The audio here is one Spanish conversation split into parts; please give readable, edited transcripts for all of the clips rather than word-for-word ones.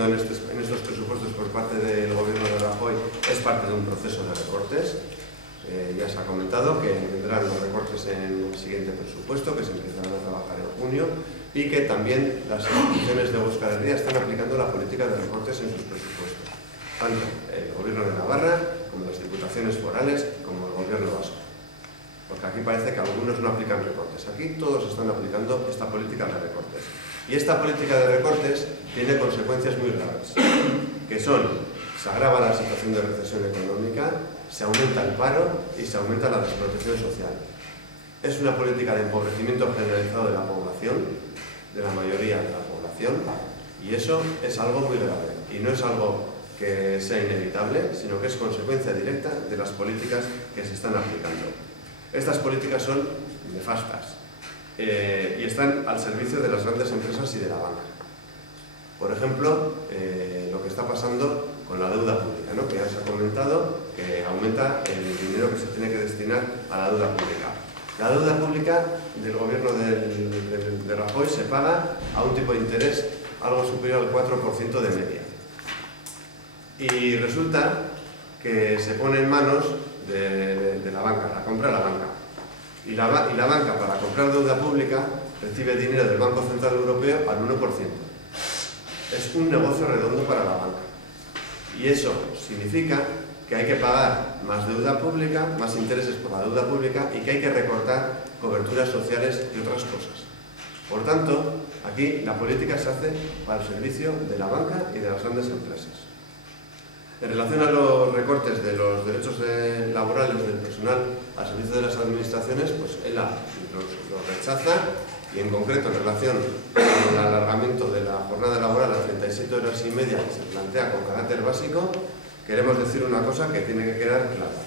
haciendo en estos presupuestos por parte del gobierno de Rajoy es parte de un proceso de recortes. Ya se ha comentado que vendrán los recortes en el siguiente presupuesto, que se empezarán a trabajar en junio, y que también las instituciones de Euskal Herria están aplicando la política de recortes en sus presupuestos, tanto el gobierno de Navarra, como las diputaciones forales, como el gobierno vasco. Porque aquí parece que algunos no aplican recortes. Aquí todos están aplicando esta política de recortes. Y esta política de recortes tiene consecuencias muy graves, que son: se agrava la situación de recesión económica, se aumenta el paro y se aumenta la desprotección social. Es una política de empobrecimiento generalizado de la población, de la mayoría de la población, y eso es algo muy grave. Y no es algo que sea inevitable, sino que es consecuencia directa de las políticas que se están aplicando. Estas políticas son nefastas y están al servicio de las grandes empresas y de la banca. Por ejemplo, lo que está pasando con la deuda pública, ¿no? Que ya se ha comentado que aumenta el dinero que se tiene que destinar a la deuda pública. La deuda pública del gobierno de Rajoy se paga a un tipo de interés algo superior al 4% de media. Y resulta que se pone en manos de la banca, la compra la banca. Y la banca, para comprar deuda pública, recibe dinero del Banco Central Europeo al 1%. Es un negocio redondo para la banca. Y eso significa que hay que pagar más deuda pública, más intereses por la deuda pública, y que hay que recortar coberturas sociales y otras cosas. Por tanto, aquí la política se hace para el servicio de la banca y de las grandes empresas. En relación a los recortes de los derechos laborales del personal al servicio de las administraciones, pues él los rechaza, y en concreto en relación con el alargamiento de la jornada laboral a 37 horas y media que se plantea con carácter básico, queremos decir una cosa que tiene que quedar clara,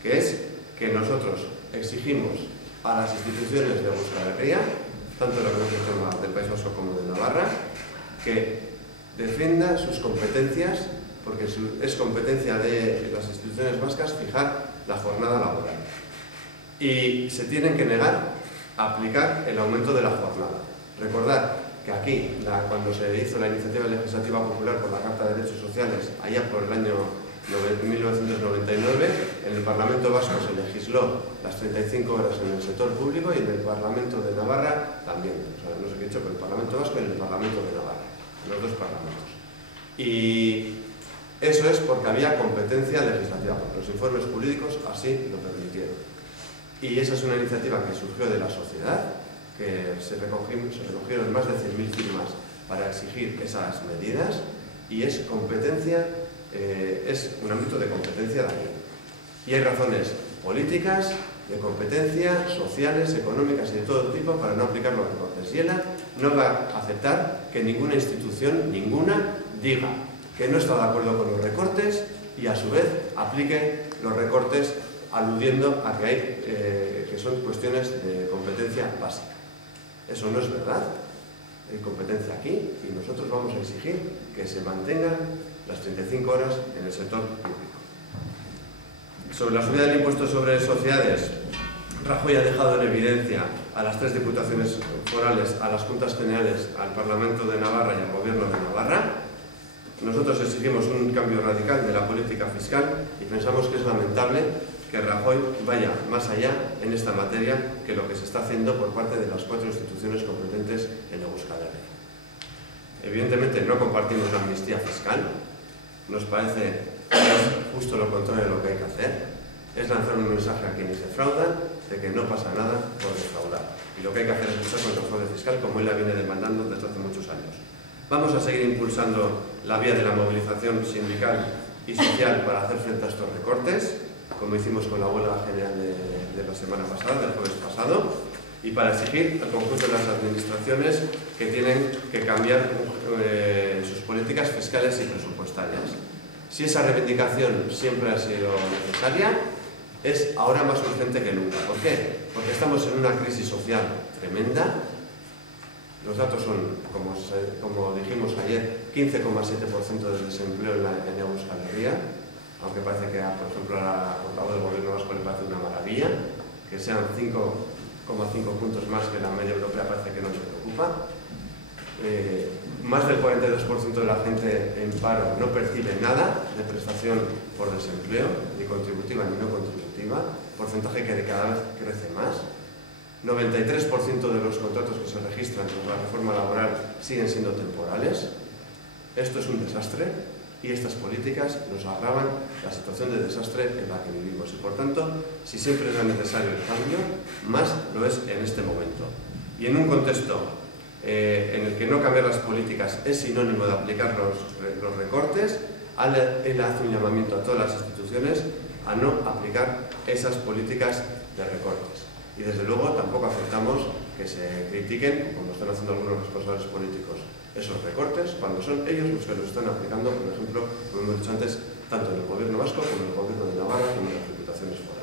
que es que nosotros exigimos a las instituciones de Euskal Herria, tanto de la Comunidad Autónoma del País Vasco como de Navarra, que defienda sus competencias, porque es competencia de las instituciones vascas fijar la jornada laboral. Y se tienen que negar a aplicar el aumento de la jornada. Recordad que aquí, cuando se hizo la iniciativa legislativa popular por la Carta de Derechos Sociales, allá por el año 1999, en el Parlamento Vasco se legisló las 35 horas en el sector público, y en el Parlamento de Navarra también. O sea, no sé qué he dicho, pero el Parlamento Vasco y en el Parlamento de Navarra, en los dos parlamentos. Y eso es porque había competencia legislativa, porque los informes jurídicos así lo permitieron. Y esa es una iniciativa que surgió de la sociedad, que se recogieron más de 100.000 firmas para exigir esas medidas, y es competencia, es un ámbito de competencia de aquí. Y hay razones políticas, de competencia, sociales, económicas y de todo tipo para no aplicar los recortes. Y ELA no va a aceptar que ninguna institución, ninguna, diga que no está de acuerdo con los recortes y a su vez aplique los recortes aludiendo a que que son cuestiones de competencia básica. Eso no es verdad. Hay competencia aquí y nosotros vamos a exigir que se mantengan las 35 horas en el sector público. Sobre la subida del impuesto sobre sociedades, Rajoy ha dejado en evidencia a las 3 diputaciones forales, a las Juntas Generales, al Parlamento de Navarra y al Gobierno de Navarra. Nosotros exigimos un cambio radical de la política fiscal y pensamos que es lamentable que Rajoy vaya más allá en esta materia que lo que se está haciendo por parte de las 4 instituciones competentes en Euskal Herria. Evidentemente no compartimos la amnistía fiscal, nos parece que es justo lo contrario de lo que hay que hacer, es lanzar un mensaje a quienes defraudan de que no pasa nada por defraudar. Y lo que hay que hacer es luchar contra el fraude fiscal, como él la viene demandando desde hace muchos años. Vamos a seguir impulsando la vía de la movilización sindical y social para hacer frente a estos recortes, como hicimos con la huelga general de la semana pasada, del jueves pasado, y para exigir al conjunto de las administraciones que tienen que cambiar sus políticas fiscales y presupuestarias. Si esa reivindicación siempre ha sido necesaria, es ahora más urgente que nunca. ¿Por qué? Porque estamos en una crisis social tremenda. Los datos son, como dijimos ayer, 15,7% de desempleo en Euskal Herria, aunque parece que, por ejemplo, a la portavoz del Gobierno vasco le parece una maravilla. Que sean 5,5 puntos más que la media europea parece que no le preocupa. más del 42% de la gente en paro no percibe nada de prestación por desempleo, ni contributiva ni no contributiva, porcentaje que cada vez crece más. 93% de los contratos que se registran con la reforma laboral siguen siendo temporales. Esto es un desastre y estas políticas nos agravan la situación de desastre en la que vivimos. Y por tanto, si siempre era necesario el cambio, más lo es en este momento. Y en un contexto en el que no cambiar las políticas es sinónimo de aplicar los recortes, él hace un llamamiento a todas las instituciones a no aplicar esas políticas de recortes. Y desde luego tampoco aceptamos que se critiquen, como están haciendo algunos responsables políticos, esos recortes, cuando son ellos los que los están aplicando, por ejemplo, como hemos dicho antes, tanto en el Gobierno vasco como en el Gobierno de Navarra como en las diputaciones forales.